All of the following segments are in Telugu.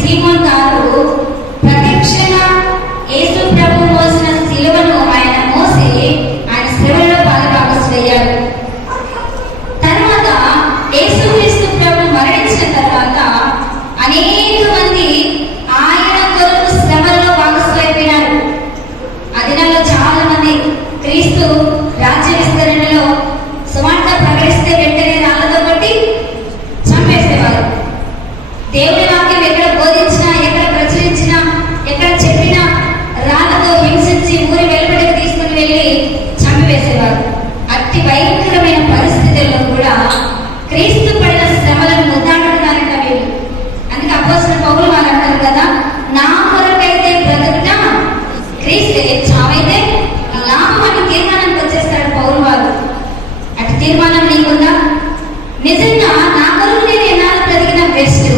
సీమోన్ గారు ప్రతిక్షణ యేసు ప్రభు మోసిన శిలువను ఆయన మోసి ఆయన శ్రమలో పాలుభాగస్వయ్యారు. తర్వాత యేసుక్రీస్తు ప్రభు మరణించిన తర్వాత అనేక మంది ఆయన కొరకు శ్రమలో భాగస్వైపోయినారు. ఆ దినాల్లో చాలా మంది క్రీస్తు రాజ్య విస్తరణలో సువార్త ప్రకటిస్తే వెంటనే రాళ్లతో కొట్టి చంపేసేవారు. దేవుని వాక్యం ఎక్కడ బోధించినా, ఎక్కడ ప్రచురించినా, ఎక్కడ చెప్పినా రాళ్లతో హింసించి ఊరి వెలుపడికి తీసుకుని వెళ్ళి చంపివేసేవారు. అతి భయంకరమైన పరిస్థితుల్లో కూడా క్రీస్తు పడిన శ్రమలను ముద్దాడుతున్నారంట వీళ్ళు. అందుకే అపోస్తలుడైన పౌలు వారు అంటారు కదా, నా కొరకైతే బ్రతుకుట క్రీస్తే, చావైతే లాభం అని తీర్మానానికి వచ్చేస్తాడు పౌలు వారు. అటు తీర్మానం నీకుందా? నిజంగా నా కొరకు నేను ఎన్నాళ్ళు బ్రతికిన బెస్ట్,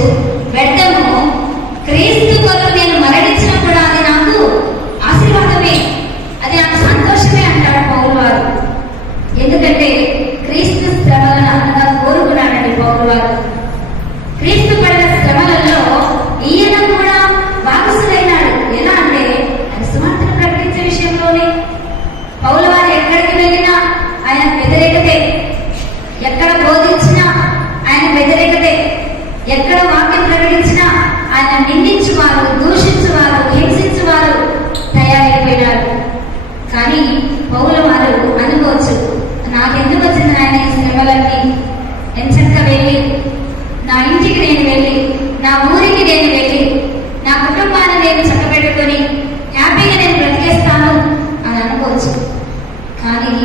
వ్యర్థము, క్రీస్తు కొరకు నేను మరణించినా కూడా అది నాకు ఆశీర్వాదమే, అది నాకు సంతోషమే అంటాడు పౌలు వారు. ఎందుకంటే క్రీస్తు శ్రమలను అంతగా కోరుకున్నాడండి పౌలు వారు. క్రీస్తు పడిన శ్రమలలో ఈయన కూడా భాగస్థుడైనాడు. ఎలా అంటే అది సువార్తను ప్రకటించే విషయంలోనే. పౌలు వారు ఎక్కడికి వెళ్ళినా ఆయన వ్యతిరేకతే, ఎక్కడ బోధించినా ఆయన వ్యతిరేకతే, ఎక్కడ వాక్యం ప్రకటించినా ఆయన నిందించువారు, దూషించువారు, హింసించువారు తయారైపోయినారు. కానీ పౌలు వారు అనుకోవచ్చు, నాకెందుకు వచ్చింది ఆయన ఈ శ్రమలన్నీ, ఎంచక్క వెళ్ళి నా ఇంటికి నేను వెళ్ళి, నా ఊరికి నేను వెళ్ళి, నా కుటుంబాన్ని నేను చక్కబెట్టుకొని హ్యాపీగా నేను బ్రతికేస్తాను అని అనుకోవచ్చు. కానీ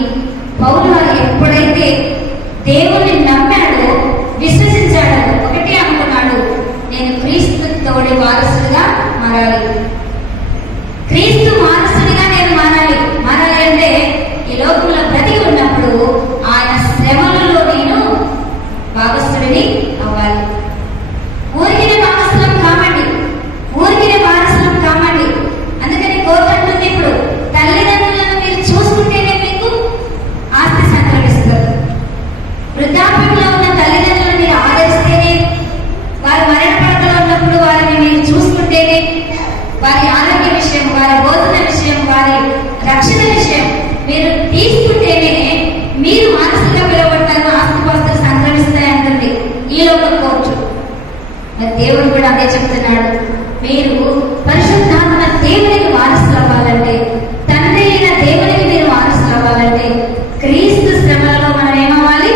పౌలు వారు ఎప్పుడైతే దేవుణ్ణి నమ్మాడో, విశ్వసించాడో, ఒకటి అనుకున్నాడు, నేను క్రీస్తు తోడి వారసుడిగా మారాలి. క్రీస్తు వారసుడిగా నేను మారాలి. మారాలి అంటే ఈ లోకంలో బ్రతికి ఉన్నప్పుడు ఆయన శ్రమలలో నేను భాగస్థుడిని అవ్వాలి. ఊరికినే భాగస్థులం కామండి, ఊరికినే వారసులం కామండి. అందుకని కోరుకుంటుంది, ఇప్పుడు తల్లిదండ్రులను మీరు చూసుకుంటేనే మీకు ఆస్తి సంక్రమిస్తారు. వృద్ధాప్యంలో ఉన్న తల్లిదండ్రులను మీరు ఆదరిస్తేనే, వారి మరణపడకలో ఉన్నప్పుడు వారిని మీరు చూసుకుంటేనే, వారి ఆరోగ్య విషయం, వారి బోధన విషయం, వారి రక్షణ విషయం మీరు తీసుకుంటేనే మీరు మానసికంగా పిలువబడతారు, ఆస్తిపాస్తులు సంక్రమిస్తాయంటుంది ఈ లోక కోర్టు. మరి దేవుడు కూడా అదే చెప్తున్నాడు, మీరు పరిశుద్ధాత్మ దేవునికి వారసులు అవ్వాలంటే, తండ్రి అయిన దేవునికి మీరు వారసులు అవ్వాలంటే క్రీస్తు శ్రమలలో మనం ఏమవ్వాలి?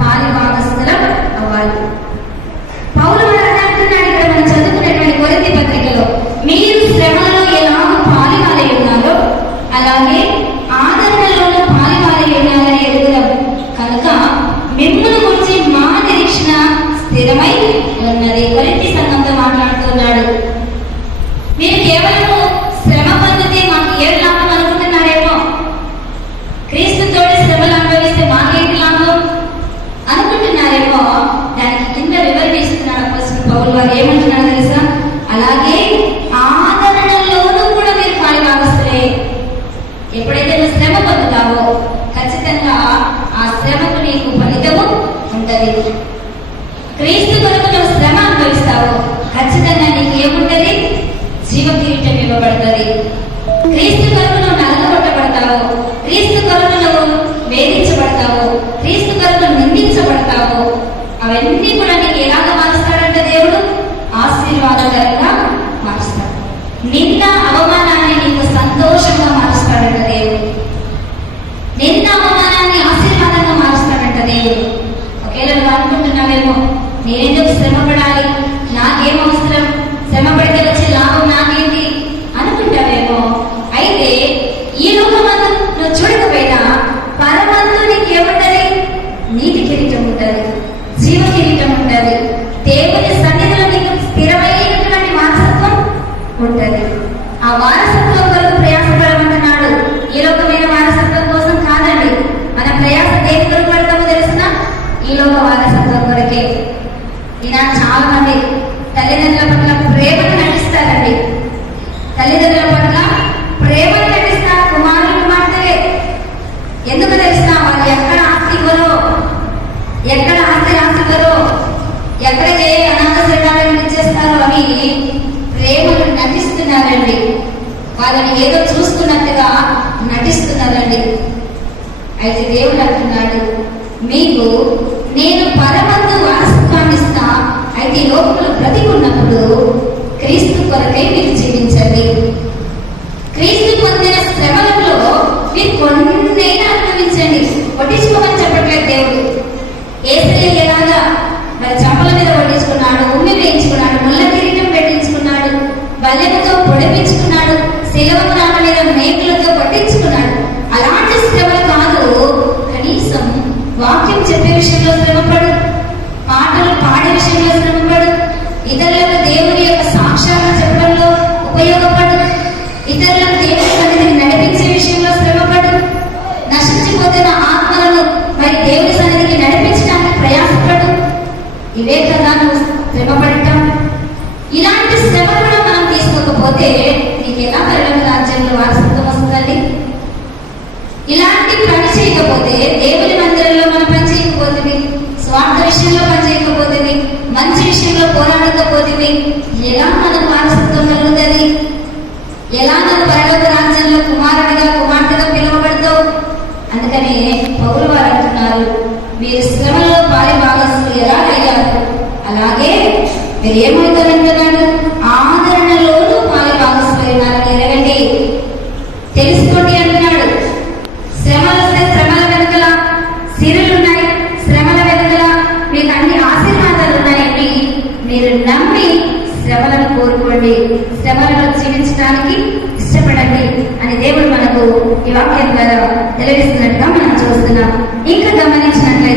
పాలి భాగస్థులం అవ్వాలి. పౌలు వారు అంటున్నాడు ఇక్కడ మనం చదువుకునేటువంటి కొరింథీ పత్రికలో, మీరు శ్రమలలో ఎలాగో పాలివారై ఉన్నారో అలాగే ఆదరణలోనూ పాలివారై ఉన్నారని ఎరుగుదాం. కనుక మిమ్మల్ని గురించి మా నిరీక్షణ స్థిరమై ఉన్నది. కొరింథీ సంఘంతో మాట్లాడుతున్నాడు. మీరు కేవలము శ్రమ పొందితే మాకు ఏడు లాభం అనుకుంటున్నారేమో, క్రీస్తుతోటి శ్రమలు అనుభవిస్తే మాకేంటి లాభం అనుకుంటున్నారేమో. దానికి కింద వివరణ ఇస్తున్నాడు అపోస్తలుడైన పౌలు వారు. ఏమంటున్నాడు తెలుసా? అలాగే ఆదరణలోనూ కూడా మీరు పాలి భాగస్థులే. ఎప్పుడైతే నువ్వు శ్రమ పొందుతావో ఖచ్చితంగా ఆ శ్రమకు నీకు ఫలితము ఉంటుంది. క్రీస్తు కొరకు నువ్వు శ్రమ అనుభవిస్తావో ఖచ్చితంగా నీకు ఏముంటది? జీవ కిరీటం ఇవ్వబడుతుంది. క్రీస్తు కొరకు నువ్వు నలగొట్టబడతావు, క్రీస్తు కొరకు నువ్వు వేధించబడతావు, క్రీస్తు కొరకు నిందించబడతావు. అవన్నీ కూడా నీకు ఎలాగ మారుస్తాడంటే దేవుడు ఆశీర్వాదకరంగా మారుస్తాడు. నింద అవమానాన్ని నీకు సంతోషంగా మారుస్తాడంట దేవుడు. నింద అవమానాన్ని ఆశీర్వాదంగా మారుస్తాడంట దేవుడు. ఒకేలా నువ్వు అనుకుంటున్నావేమో, నేనెందుకు శ్రమపడాలి, నాకేం అవసరం, శ్రమ పడితే వచ్చే లాభం నాకేంటి అనుకుంటావేమో. అయితే ఈ లోకమందు నువ్వు చూడకపోయినా పరమందు నీకు ఏముంటది? నీతి కిరీటం ఉంటుంది, జీవ కిరీటం ఉంటుంది, దేవుని సన్నిధిలో నీకు స్థిరమైనటువంటి వారసత్వం ఉంటుంది. ఆ వారసత్వం కొరకు ప్రయాసపడమంటున్నాడు. ఈ లోకమైన వారసత్వం కోసం కాదండి. మన ప్రయాస దేని కొరకు పడతామో తెలుసిన? ఈ లోక వారసత్వం కొరకే. ఈనాడు చాలా మంది తల్లిదండ్రుల పట్ల ప్రేమను నటిస్తారండి. తల్లిదండ్రుల పట్ల ప్రేమను నటిస్తారు కుమారులు కుమార్తెలే. ఎందుకు తెలిసిన? వాళ్ళు ఎక్కడ ఆస్తి ఇవ్వరో, ఎక్కడ ఆస్తి రాసివ్వరో, ఎక్కడ ఏ అనాథ శరణాలయం ఇచ్చేస్తారు ఏదో చూస్తున్నట్టుగా నటిస్తున్నారండి. అయితే దేవుడు అంటున్నాడు, మీకు నేను పరమందు వారసత్వాన్ని ఇస్తా. అయితే లోకంలో బ్రతికున్నప్పుడు క్రీస్తు కొరకై మీరు జీవించండి. క్రీస్తు పొందిన శ్రమలలో మీరు కొన్నైనా అనుభవించండి. కొట్టించుకోమని చెప్పట్లేదు దేవుడు. యేసయ్య ఎలాగా మరి చంపల మీద కొట్టించుకున్నాడు, ఉమ్మి వేయించుకున్నాడు, ముళ్ళ కిరీటం పెట్టించుకున్నాడు, బల్లెముతో పొడిపించుకున్నాడు, శిలువ రాళ్ళ మీద మేకులతో కొట్టించుకున్నాడు. అలాంటి శ్రమలు కాదు, కనీసం వాక్యం చెప్పే విషయంలో శ్రమపడు, పాటలు పాడే విషయంలో శ్రమపడు, ఇతరులకు దేవుని యొక్క సాక్ష్యాలను చెప్పడంలో ఉపయోగపడు, ఇతరులకు దేవుని సన్నిధిని నడిపించే విషయంలో శ్రమపడు, నశించిపోతున్న ఆత్మలను మరి దేవుని సన్నిధికి నడిపించడానికి ప్రయాసపడు. ఇవే కదా నువ్వు శ్రమపడటం. ఇలాంటి శ్రమ కూడా మనం తీసుకోకపోతే నీకు ఎలా పరలోక రాజ్యంలో వారసత్వం వస్తుందండి? ఇలాంటి పని చేయకపోతే, దేవుని మందిరంలో మనం పని చేయకపోతే, స్వార్థ విషయంలో పని చేయకపోతే, మంచి విషయంలో పోరాడకపోతే ఎలా మనకు వారసత్వం కలుగుతుంది? ఎలా మన పరలోక రాజ్యంలో కుమారుడిగా కుమార్తెగా పిలువబడతావు? అందుకని పౌలు వారు అంటున్నారు, మీరు శ్రమలో పాలి భాగస్తులు ఎలా అయ్యారు అలాగే మీరు ఏమవుతారంటున్నాడు, ఆదరణలోనూ పాలి భాగస్తులు అయినారని ఎరగండి, తెలుసుకోండి అంటున్నాడు. శ్రమలు వస్తే శ్రమల వెనుకల సిరులున్నాయి, శ్రమల వెనుకల మీకు అన్ని ఆశీర్వాదాలు ఉన్నాయండి. మీరు నమ్మి శ్రమలను కోరుకోండి, శ్రమలను జీవించడానికి ఇష్టపడండి అని దేవుడు మనకు ఈ వాక్యం ద్వారా తెలియజేస్తున్నట్టుగా మనం చూస్తున్నాం. ఇంకా గమనించినట్లయితే